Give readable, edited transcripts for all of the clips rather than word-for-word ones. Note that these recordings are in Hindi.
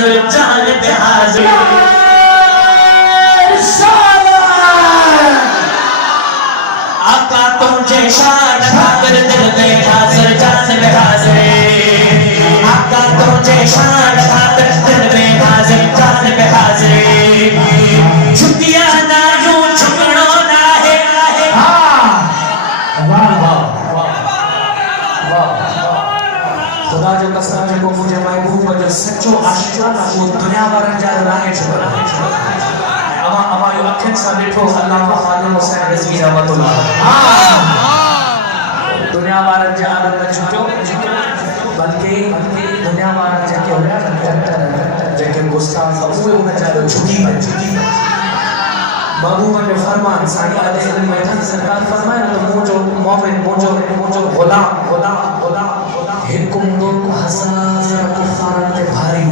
हाजिर जान पे हाजिर आका तुझे शान खातिर दिल में हाजिर जान पे हाजिर आका तुझे शान खातिर दिल में हाजिर जान पे हाजिर झुकिया ना यूं झुकनो ना है वाह वाह खुदा जो कसम जो मुझे महबूब जो सच्चो आशिक वो दुनिया वारन जा राहे छो अमा यो अखन सा देखो अल्लामा खादिम हुसैन रज़वी रहमतुल्लाह दुनिया वारन जा आदत न छुटो बल्कि दुनिया वारन जेके होया जेके गुस्ताख उहे उन जा झुकी महबूब ने फरमान साईं अलैहि मैदान सरकार फरमाए तो मुझो मोमिन मुझो गुलाम हिकुम दो हजार कुफारन ते भारी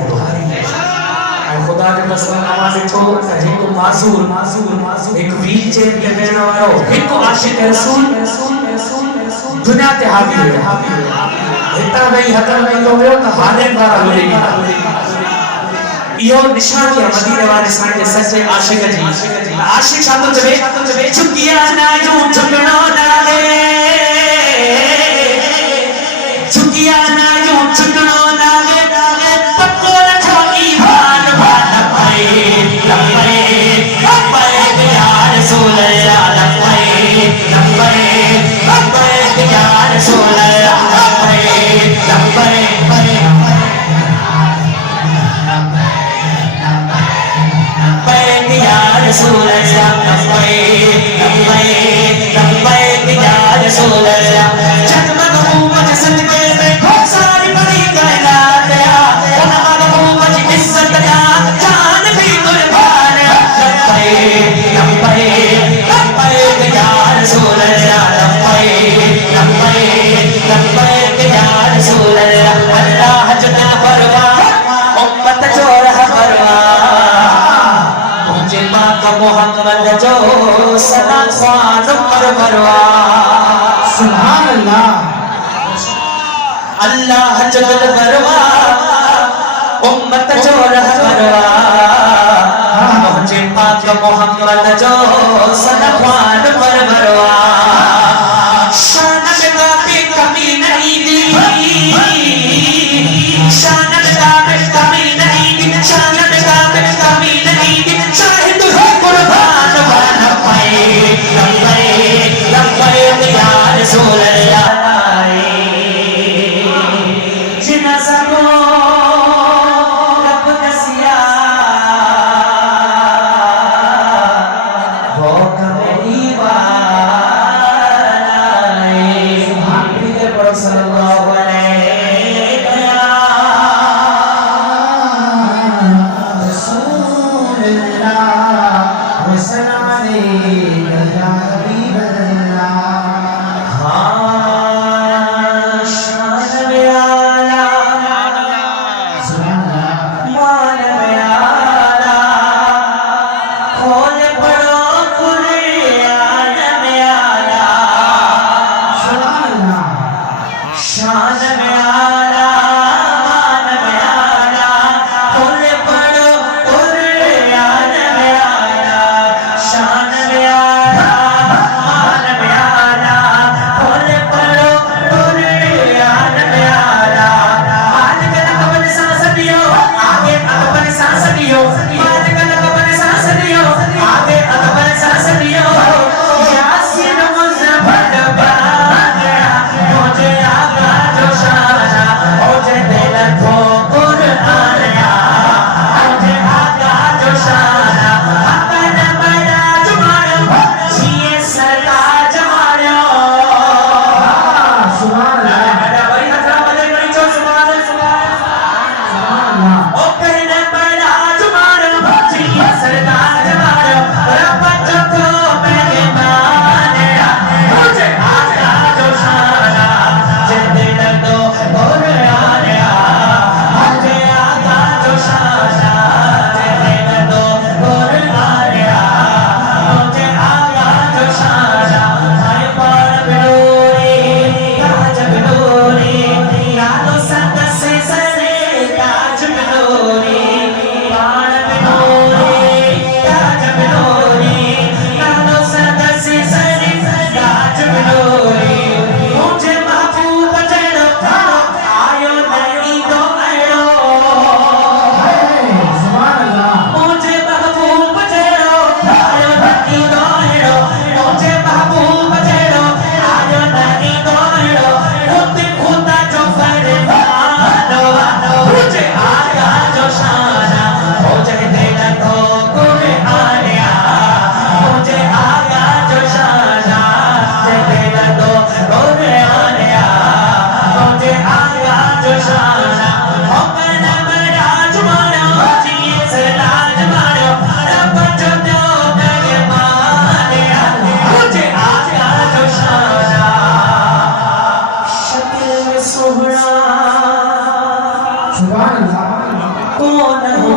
खुदा के कसम आवाज छो एक मासूर एक वील चेयर के वेण वारो एक आशिक रसूल दुनिया ते हावी हिता गई तो वो तो हाले बारा लोरेगी यो निशानी है मदीने वाले साईं सच्चे आशिक जी आशिक सातो जबे झुकिया ना यूं झुकनो ना है झुकिया ना यूं झुकनो ना है पक्को रखो ईमान वाला भाई लब्बैक या रसूल अल्लाह लब्बैक या रसूल अल्लाह लब्बैक या रसूल अल्लाह लब्बैक या रसूल अल्लाह जगमग उम्मत सदके में सारी बड़ी कायनात उम्मत की इज्जत का जान भी कुर्बान लब्बैक या रसूल अल्लाह लब्बैक या रसूल अल्लाह अल्लाह जन्नत परवाह उम्मत जो रह परवाह मुझे पाक मोहम्मद जो सदा ख्वान पर परवाह सुभान अल्लाह अल्लाह जगत परवाह उम्मत जो रह परवाह मुझे पाक मोहम्मद जो सदा ख्वान पर परवाह शान में काफी कमी नहीं दी शान में काफी कमी नहीं दी शान में काफी कमी नहीं दी शाहिद है कुर्बान वाला पाए लब्बैक या रसूल अल्लाह जिना सबो रब दसिया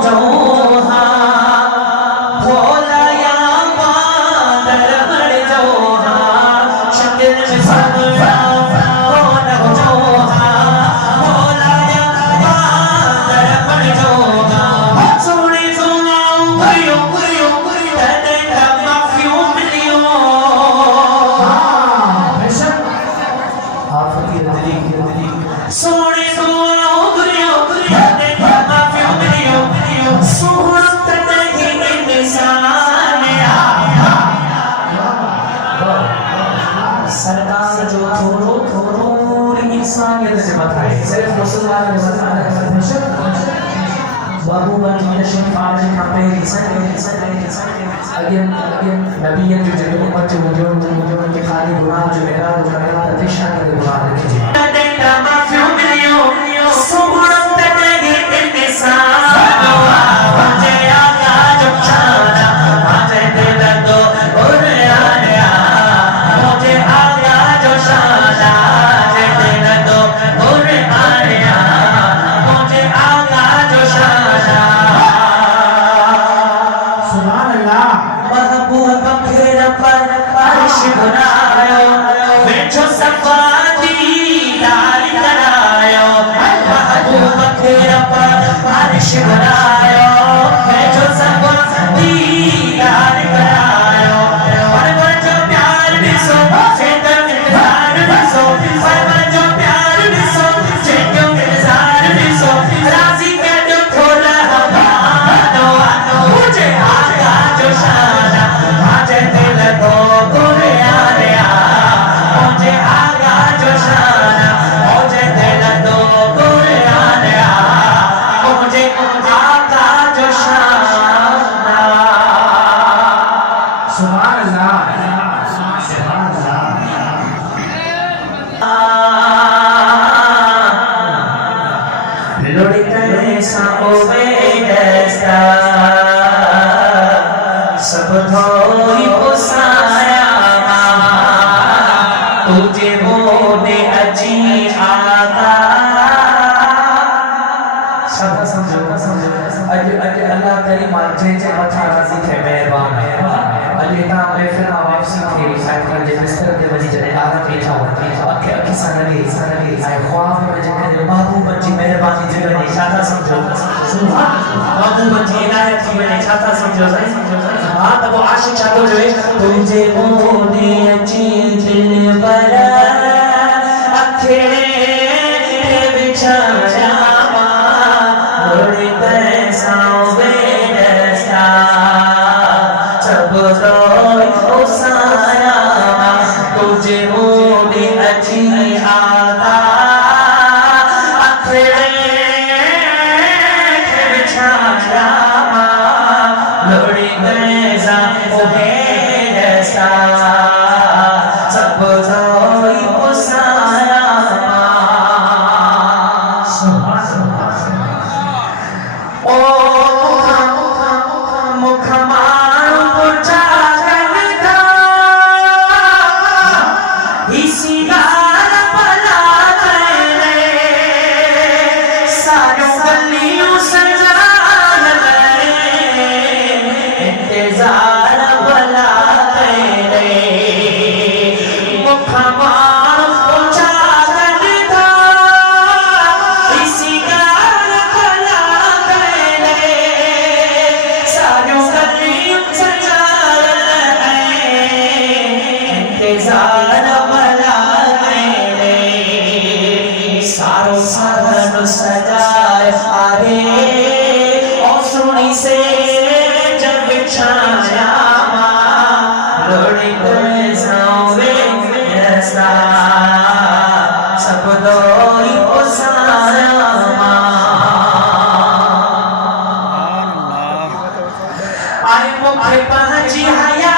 जोहा भोला या पादर मर जोहा शक्ल में सबरा भोला जोहा भोला या पादर मर जोहा सोने सुनाओ गुरियो गुरियो तेरे का फ्यू मिलियो आप फकीर दिली सोने सुनाओ गुरियो गुरियो तेरे का फ्यू मिलियो सुहरत नहीं इंसानिया सरकार जो थोड़ो थोड़ो इंसानियत से बताए सिर्फ मुसलमान ने बताया बाबू बाबू नशे फाज कापे again नबी जो जब उम्मत जो के खाली गुनाह जो मेरा तफिशा के गुनाह कीजिए तेरा माफियो मिलियो सुहरत नहीं इंसानिया मुझे आका जो चारा मुझे दिल दो और आया मुझे आका जो चारा मुझे दिल दो और आया मुझे आका जो चारा सुभान अल्लाह महबूब बखेर पर अर्श बनायो बैठो सफादी दाल करायो महबूब बखेर पर अर्श बनायो बैठो सफादी दाल करायो पर जो प्यार भी सो चेतन इंतजार भी सो पर जो प्यार भी सो चेतन इंतजार भी सो राजी के जो खोला हमारो मुझे आका जो शाना मुझे दिल को गुरे आया मुझे आका जो शाना मुझे दिल को गुरे आया मुझे आका जो शाना सुभान अल्लाह सुभान अल्लाह लोड़ी कैसा ओवे जैसा सब धोई पुसाया तुझे मोने अजी आता सब समझो अज अल्लाह करीम जे मथा राजी थे मेहरबान अज ता महफिल में वापसी थी शायद कर जे बिस्तर ते वजी जने आराम बैठा हो अखे अखे सनगी आई ख्वाब में जे करे बाबू बच्ची मेहरबानी जे ने छाता समझो सुभान बाबू बच्ची इनायत थी ने छाता समझो सही हां तो वो आशिक छातो जो तुझे मोने अजी दिल पर अखे बिछाया लोड़ी कैसा ओवे जैसा सब धोई पुसाया तुझे मोने अजी आता बिछाया लोड़ी कैसा ओवे जैसा सब धोई पुसाया ओ मुखमार पुछा करता इसी गार पला करे सारों गलियों सजा करे इंतजार भला करे मुखमार पुछा करता इसी गार पला करे सारों गलियों सजा करे इंतजार भला करे सारो साधन सजाए आरे और सुनी से जब बिछाया लोड़ी कैसा वे ऐसा सब दोई पुसाया आए मुखे पहुंची हया